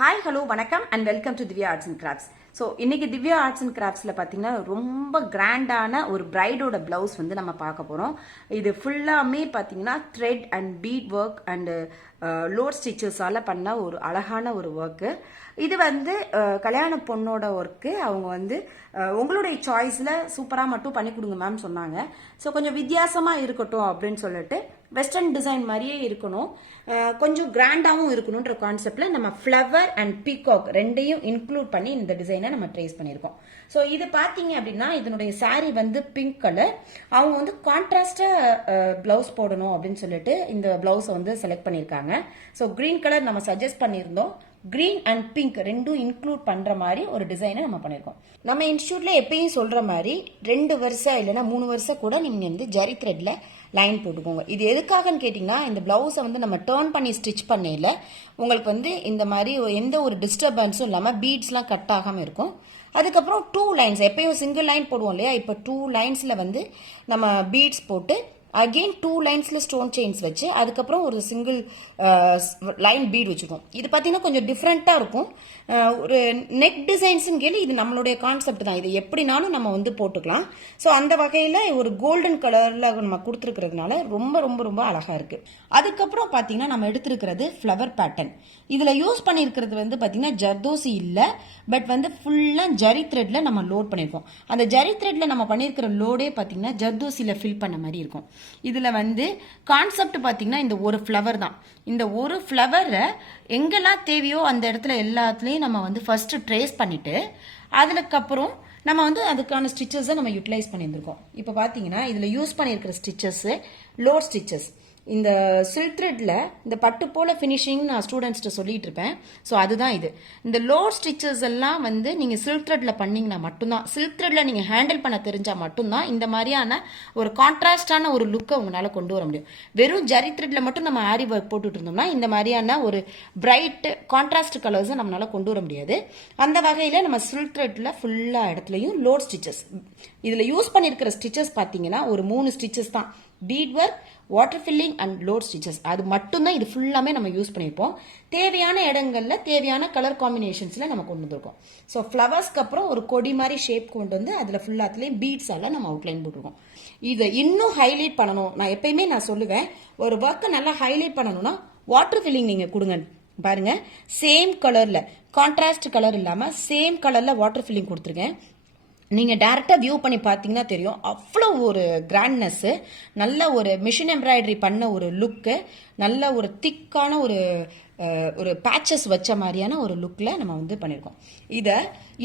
Hi, hello, vanakkam and welcome to Dhivya Arts and Crafts. So, இன்னைக்கு Dhivya Arts and Craftsல பாத்தீங்கன்னா ரொம்ப கிராண்டான ஒரு பிரைடோட பிளவுஸ் வந்து நம்ம பார்க்க போறோம். இது ஃபுல்லாமே பாத்தீங்கன்னா thread and bead work and load stitches ஆல பண்ண ஒரு அழகான ஒரு work. இது வந்து கல்யாண பொண்ணோட ஒர்க். அவங்க வந்து உங்களுடைய சாய்ஸ்ல சூப்பரா மட்டும் பண்ணி கொடுங்க மேம் சொன்னாங்க. ஸோ கொஞ்சம் வித்தியாசமா இருக்கட்டும் அப்படின்னு சொல்லிட்டு வெஸ்டர்ன் டிசைன் மாதிரியே இருக்கணும், கொஞ்சம் கிராண்டாகவும் இருக்கணும்ன்ற கான்செப்ட்ல நம்ம ஃப்ளவர் அண்ட் பீகாக் ரெண்டையும் இன்க்ளூட் பண்ணி இந்த டிசைனை நம்ம ட்ரேஸ் பண்ணியிருக்கோம். ஸோ இது பார்த்தீங்க அப்படின்னா இதனுடைய சாரீ வந்து பிங்க் கலர். அவங்க வந்து கான்ட்ராஸ்டா பிளவுஸ் போடணும் அப்படின்னு சொல்லிட்டு இந்த பிளவுஸை வந்து செலக்ட் பண்ணியிருக்காங்க. ஸோ கிரீன் கலர் நம்ம சஜஸ்ட் பண்ணியிருந்தோம். கிரீன் அண்ட் பிங்க் ரெண்டும் இன்க்ளூட் பண்ற மாதிரி ஒரு டிசைனை நம்ம பண்ணிருக்கோம். நம்ம இன்ஸ்டியூட்ல எப்பயும் சொல்ற மாதிரி 2 வருஷம் இல்லைன்னா 3 வருஷம் கூட நீங்க வந்து ஜரி த்ரெட்ல லைன் போட்டுக்கோங்க. இது எதுக்காகன்னு கேட்டிங்கன்னா இந்த பிளவுஸை வந்து நம்ம டர்ன் பண்ணி ஸ்டிச் பண்ணல உங்களுக்கு வந்து இந்த மாதிரி எந்த ஒரு டிஸ்டர்பன்ஸும் இல்லாமல் பீட்ஸ்லாம் கட் ஆகாமல் இருக்கும். அதுக்கப்புறம் 2 லைன்ஸ் எப்பயும் சிங்கிள் லைன் போடுவோம் இல்லையா, இப்போ 2 லைன்ஸில் வந்து நம்ம பீட்ஸ் போட்டு அகெயின் 2 லைன்ஸ்ல ஸ்டோன் செயின்ஸ் வச்சு அதுக்கப்புறம் ஒரு சிங்கிள் லைன் பீட் வச்சுருக்கோம். இது பார்த்தீங்கன்னா கொஞ்சம் டிஃப்ரெண்ட்டாக இருக்கும். ஒரு நெக் டிசைன்ஸுன்னு கேள்வி இது நம்மளுடைய கான்செப்ட் தான். இது எப்படினாலும் நம்ம வந்து போட்டுக்கலாம். ஸோ அந்த வகையில் ஒரு கோல்டன் கலரில் நம்ம கொடுத்துருக்கிறதுனால ரொம்ப ரொம்ப ரொம்ப அழகாக இருக்குது. அதுக்கப்புறம் பார்த்தீங்கன்னா நம்ம எடுத்துருக்கிறது ஃப்ளவர் பேட்டர்ன். இதில் யூஸ் பண்ணியிருக்கிறது வந்து பார்த்தீங்கன்னா ஜர்தோசி இல்லை, பட் வந்து ஃபுல்லாக ஜரி த்ரெட்டில் நம்ம லோட் பண்ணியிருக்கோம். அந்த ஜரி த்ரெட்டில் நம்ம பண்ணியிருக்கிற லோடே பார்த்தீங்கன்னா ஜர்தோசியில் ஃபில் பண்ண மாதிரி இருக்கும். இதில் வந்து கான்செப்ட் பார்த்தீங்கன்னா இந்த ஒரு ஃப்ளவர் தான். இந்த ஒரு ஃப்ளவரை எங்கெல்லாம் தேவையோ அந்த இடத்துல எல்லாத்துலேயும் நம்ம வந்து ஃபர்ஸ்ட் ட்ரேஸ் பண்ணிட்டு அதுக்கப்புறம் நம்ம வந்து அதுக்கான ஸ்டிச்சஸை நம்ம யூட்டிலைஸ் பண்ணியிருந்திருக்கோம். இப்போ பார்த்தீங்கன்னா இதில் யூஸ் பண்ணியிருக்கிற ஸ்டிச்சஸ்ஸு லோட் ஸ்டிச்சஸ். இந்த சில்க் த்ரெட்ல இந்த பட்டு போல ஃபினிஷிங் நான் ஸ்டூடெண்ட்ஸ்ட்டு சொல்லிட்டு இருப்பேன். ஸோ அதுதான் இது. இந்த லோட் ஸ்டிச்சஸ் எல்லாம் வந்து நீங்கள் சில்க் த்ரெட்ல பண்ணீங்கன்னா மட்டும்தான், சில்க் த்ரெட்ல நீங்கள் ஹேண்டில் பண்ண தெரிஞ்சால் மட்டும்தான் இந்த மாதிரியான ஒரு கான்ட்ராஸ்டான ஒரு லுக்கை உங்களால் கொண்டு வர முடியும். வெறும் ஜரி த்ரெட்ல மட்டும் நம்ம ஆரி ஒர்க் போட்டுட்டு இருந்தோம்னா இந்த மாதிரியான ஒரு பிரைட் கான்ட்ராஸ்ட் கலர்ஸை நம்மளால கொண்டு வர முடியாது. அந்த வகையில் நம்ம சில்க் த்ரெட்ல ஃபுல்லா இடத்துலையும் லோட் ஸ்டிச்சஸ். இதில் யூஸ் பண்ணியிருக்கிற ஸ்டிச்சஸ் பார்த்தீங்கன்னா ஒரு 3 ஸ்டிச்சஸ் தான். Beat work, water filling and load stitches. அது மட்டும்தான் இது ஃபுல்லாமே நம்ம யூஸ் பண்ணியிருப்போம். தேவையான இடங்கள்ல தேவையான கலர் காம்பினேஷன்ஸ்ல நம்ம கொண்டு வந்திருக்கோம். ஸோ ஃப்ளவர்ஸ்க்கு அப்புறம் ஒரு கொடி மாதிரி ஷேப் கொண்டு வந்து அதில் ஃபுல்லாத்துலேயும் பீட்ஸால நம்ம அவுட்லைன் போட்டிருக்கோம். இதை இன்னும் ஹைலைட் பண்ணணும். நான் எப்பயுமே சொல்லுவேன், ஒரு ஒர்க்கை நல்லா ஹைலைட் பண்ணணும்னா வாட்டர் ஃபில்லிங் நீங்க கொடுங்க. பாருங்க, சேம் கலர்ல கான்ட்ராஸ்ட் கலர் இல்லாம சேம் கலர்ல வாட்டர் ஃபில்லிங் கொடுத்துருக்கேன். நீங்கள் டேரெக்டாக வியூ பண்ணி பார்த்தீங்கன்னா தெரியும், அவ்வளோ ஒரு கிராண்ட்னஸ்ஸு, நல்ல ஒரு மிஷின் எம்ப்ராய்டரி பண்ண ஒரு லுக்கு, நல்ல ஒரு திக்கான ஒரு பேச்சஸ் வச்ச மாதிரியான ஒரு லுக்கில் நம்ம வந்து பண்ணியிருக்கோம். இதை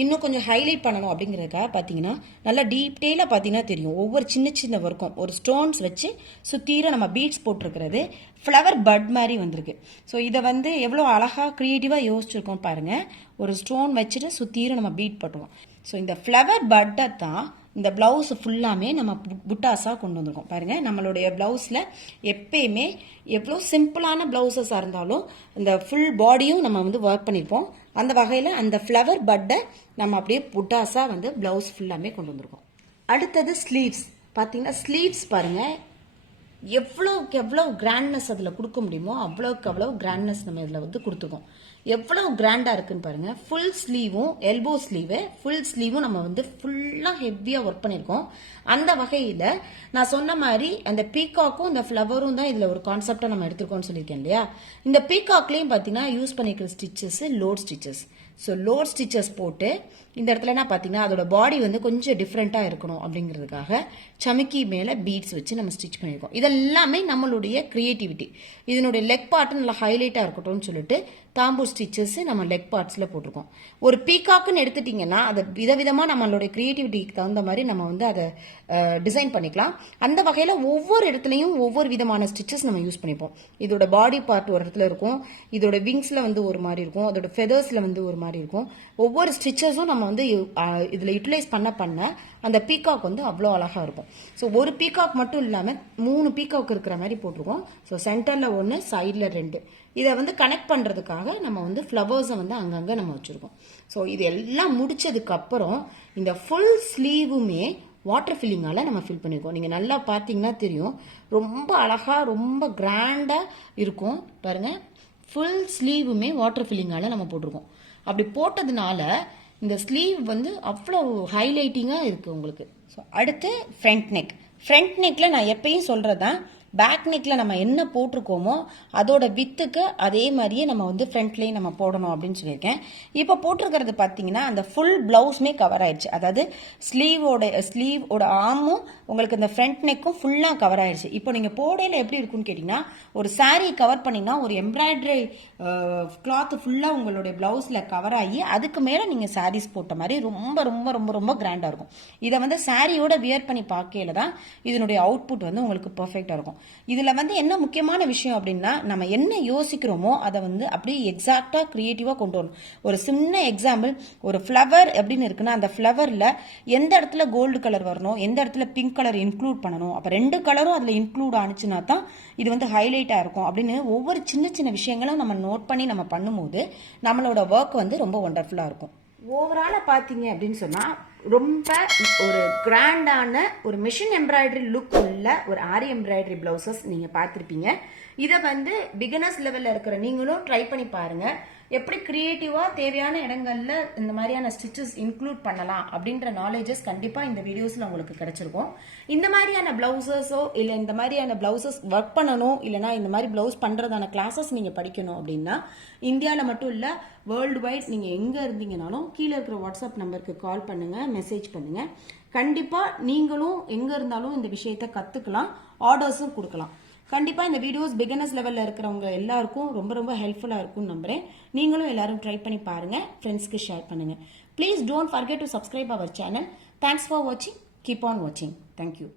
இன்னும் கொஞ்சம் ஹைலைட் பண்ணணும் அப்படிங்கிறதுக்காக பார்த்தீங்கன்னா நல்லா டீட்டெயிலாக பார்த்தீங்கன்னா தெரியும், ஒவ்வொரு சின்ன சின்ன ஒர்க்கும் ஒரு ஸ்டோன்ஸ் வச்சு சுத்தீர நம்ம பீட்ஸ் போட்டிருக்கிறது ஃப்ளவர் பட் மாதிரி வந்திருக்கு. ஸோ இதை வந்து எவ்வளோ அழகாக க்ரியேட்டிவாக யோசிச்சிருக்கோம் பாருங்கள். ஒரு ஸ்டோன் வச்சுட்டு சுத்தீர நம்ம பீட் போட்டுருவோம். ஸோ இந்த ஃப்ளவர் பட்டை தான் இந்த பிளவுஸ் ஃபுல்லாமே நம்ம புட்டாஸாக கொண்டு வந்திருக்கோம். பாருங்கள், நம்மளுடைய பிளவுஸில் எப்பயுமே எவ்வளோ சிம்பிளான பிளவுசஸாக இருந்தாலும் இந்த ஃபுல் பாடியும் நம்ம வந்து ஒர்க் பண்ணியிருப்போம். அந்த வகையில் அந்த ஃப்ளவர் பட்டை நம்ம அப்படியே புட்டாஸாக வந்து பிளவுஸ் ஃபுல்லாமே கொண்டு வந்திருக்கோம். அடுத்தது ஸ்லீவ்ஸ். பார்த்தீங்கன்னா ஸ்லீவ்ஸ் பாருங்கள், எவ்வளோக்கு எவ்வளோ கிராண்ட்னஸ் அதில் கொடுக்க முடியுமோ அவ்வளோக்கு அவ்வளோ கிராண்ட்னஸ் நம்ம இதில் வந்து கொடுத்துருக்கோம். எவ்வளோ கிராண்டாக இருக்குன்னு பாருங்க. ஃபுல் ஸ்லீவும் எல்போ ஸ்லீவு ஃபுல் ஸ்லீவும் நம்ம வந்து ஃபுல்லாக ஹெவியாக ஒர்க் பண்ணியிருக்கோம். அந்த வகையில் நான் சொன்ன மாதிரி அந்த பீகாக்கும் இந்த ஃப்ளவரும் தான் இதில் ஒரு கான்செப்டாக நம்ம எடுத்துருக்கோம்னு சொல்லியிருக்கேன் இல்லையா. இந்த பீகாக்லேயும் பார்த்தீங்கன்னா யூஸ் பண்ணிக்கிற stitches load stitches. So load stitches போட்டு இந்த இடத்துல என்ன பார்த்தீங்கன்னா அதோட பாடி வந்து கொஞ்சம் டிஃப்ரெண்ட்டாக இருக்கணும் அப்படிங்கிறதுக்காக சமிக்கி மேலே பீட்ஸ் வச்சு நம்ம ஸ்டிச் பண்ணியிருக்கோம். இதெல்லாமே நம்மளுடைய கிரியேட்டிவிட்டி. இதனுடைய லெக் பார்ட்டு நல்லா ஹைலைட்டாக இருக்கட்டும்னு சொல்லிட்டு தாம்பூர் ஸ்டிச்சஸ் நம்ம லெக் பார்ட்ஸில் போட்டிருக்கோம். ஒரு பீகாக்குன்னு எடுத்துட்டிங்கன்னா அதை விதவிதமாக நம்மளுடைய கிரியேட்டிவிட்டிக்கு தகுந்த மாதிரி நம்ம வந்து அதை டிசைன் பண்ணிக்கலாம். அந்த வகையில் ஒவ்வொரு இடத்துலையும் ஒவ்வொரு விதமான ஸ்டிச்சஸ் நம்ம யூஸ் பண்ணிப்போம். இதோட பாடி பார்ட் ஒரு இடத்துல இருக்கும், இதோட விங்ஸில் வந்து ஒரு மாதிரி இருக்கும், அதோட ஃபெதர்ஸில் வந்து ஒரு மாதிரி இருக்கும். ஒவ்வொரு ஸ்டிச்சஸும் நம்ம வந்து இதில் யூட்டிலைஸ் பண்ண அந்த பீகாக் வந்து அவ்வளோ அழகாக இருக்கும். ஸோ ஒரு பீகாக் மட்டும் இல்லாமல் 3 பீகாக் இருக்கிற மாதிரி போட்டிருக்கோம். ஸோ சென்டரில் 1, சைடில் 2. இதை வந்து கனெக்ட் பண்ணுறதுக்காக நம்ம வந்து ஃப்ளவர்ஸை வந்து அங்கங்கே நம்ம வச்சுருக்கோம். ஸோ இது எல்லாம் முடிச்சதுக்கப்புறம் இந்த ஃபுல் ஸ்லீவுமே வாட்டர் ஃபில்லிங்கால் நம்ம ஃபில் பண்ணியிருக்கோம். நீங்கள் நல்லா பார்த்தீங்கன்னா தெரியும், ரொம்ப அழகாக ரொம்ப கிராண்டாக இருக்கும் பாருங்கள். ஃபுல் ஸ்லீவுமே வாட்டர் ஃபில்லிங்கால நம்ம போட்டிருக்கோம். அப்படி போட்டதுனால இந்த ஸ்லீவ் வந்து அவ்வளோ ஹைலைட்டிங்காக இருக்குது உங்களுக்கு. ஸோ அடுத்து ஃப்ரண்ட் நெக். ஃப்ரண்ட் நெக்கில் நான் எப்பயும் சொல்கிறதான், பேக் நெக்கில் நம்ம என்ன போட்டிருக்கோமோ அதோட வித்துக்கு அதே மாதிரியே நம்ம வந்து ஃப்ரண்ட்லேயும் நம்ம போடணும் அப்படின்னு சொல்லியிருக்கேன். இப்போ போட்டிருக்கிறது பார்த்தீங்கன்னா அந்த ஃபுல் ப்ளவுஸுமே கவர் ஆயிடுச்சு. அதாவது ஸ்லீவோட ஆர்மும் உங்களுக்கு இந்த ஃப்ரண்ட் நெக்கும் ஃபுல்லாக கவர் ஆயிடுச்சு. இப்போ நீங்கள் போடையில் எப்படி இருக்குன்னு கேட்டிங்கன்னா, ஒரு சாரீ கவர் பண்ணிங்கன்னா ஒரு எம்ப்ராய்டரி கிளாத் ஃபுல்லாக உங்களுடைய ப்ளவுஸில் கவர் ஆகி அதுக்கு மேலே நீங்கள் சாரீஸ் போட்ட மாதிரி ரொம்ப ரொம்ப ரொம்ப ரொம்ப கிராண்டாக இருக்கும். இதை வந்து சாரியோட வியர் பண்ணி பார்க்கையில தான் இதனுடைய அவுட்புட் வந்து உங்களுக்கு பர்ஃபெக்டாக இருக்கும். இதில் வந்து என்ன முக்கியமான விஷயம் அப்படின்னா, நம்ம என்ன யோசிக்கிறோமோ அதை வந்து அப்படியே எக்ஸாக்டாக க்ரியேட்டிவாக கொண்டு வரணும். ஒரு சின்ன எக்ஸாம்பிள், ஒரு ஃப்ளவர் அப்படின்னு இருக்குன்னா அந்த ஃப்ளவரில் எந்த இடத்துல கோல்டு கலர் வரணும், எந்த இடத்துல பிங்க் கலர் இன்க்ளூட் பண்ணணும், அப்போ 2 கலரும் அதில் இன்க்ளூட் ஆனிச்சுன்னா தான் இது வந்து ஹைலைட்டாக இருக்கும் அப்படின்னு ஒவ்வொரு சின்ன சின்ன விஷயங்களும் நம்ம நோட் பண்ணி நம்ம பண்ணும்போது நம்மளோட ஒர்க் வந்து ரொம்ப ஒண்டர்ஃபுல்லாக இருக்கும். ஓவராலாக பார்த்தீங்க அப்படின்னு சொன்னால் ரொம்ப ஒரு கிராண்டான ஒரு மிஷின் எம்ப்ராய்டரி லுக் உள்ள ஒரு ஆரி எம்ப்ராய்டரி பிளவுசஸ் நீங்கள் பார்த்துருப்பீங்க. இதை வந்து பிகினர்ஸ் லெவலில் இருக்கிற நீங்களும் ட்ரை பண்ணி பாருங்கள். எப்படி க்ரியேட்டிவாக தேவையான இடங்களில் இந்த மாதிரியான ஸ்டிச்சஸ் இன்க்ளூட் பண்ணலாம் அப்படின்ற நாலேஜஸ் கண்டிப்பாக இந்த வீடியோஸில் உங்களுக்கு கிடைச்சிருக்கும். இந்த மாதிரியான பிளவுசஸோ இல்லை இந்த மாதிரியான பிளவுசஸ் ஒர்க் பண்ணணும், இல்லைனா இந்த மாதிரி பிளவுஸ் பண்ணுறதான கிளாஸஸ் நீங்கள் படிக்கணும் அப்படின்னா இந்தியாவில் மட்டும் இல்லை, வேர்ல்டு வைட் நீங்கள் எங்கே இருந்தீங்கனாலும் கீழே இருக்கிற வாட்ஸ்அப் நம்பருக்கு கால் பண்ணுங்கள், மெசேஜ் பண்ணுங்கள். கண்டிப்பாக நீங்களும் எங்கே இருந்தாலும் இந்த விஷயத்தை கற்றுக்கலாம், ஆர்டர்ஸும் கொடுக்கலாம். கண்டிப்பாக இந்த வீடியோஸ் பிகினர்ஸ் லெவலில் இருக்கிறவங்க எல்லாருக்கும் ரொம்ப ரொம்ப ஹெல்ப்ஃபுல்லாக இருக்கும்னு நம்புகிறேன். நீங்களும் எல்லாரும் ட்ரை பண்ணி பாருங்கள், ஃப்ரெண்ட்ஸ்க்கு ஷேர் பண்ணுங்கள். Please don't forget to subscribe our channel. Thanks for வாட்சிங். கீப் ஆன் வாட்சிங். தேங்க்யூ.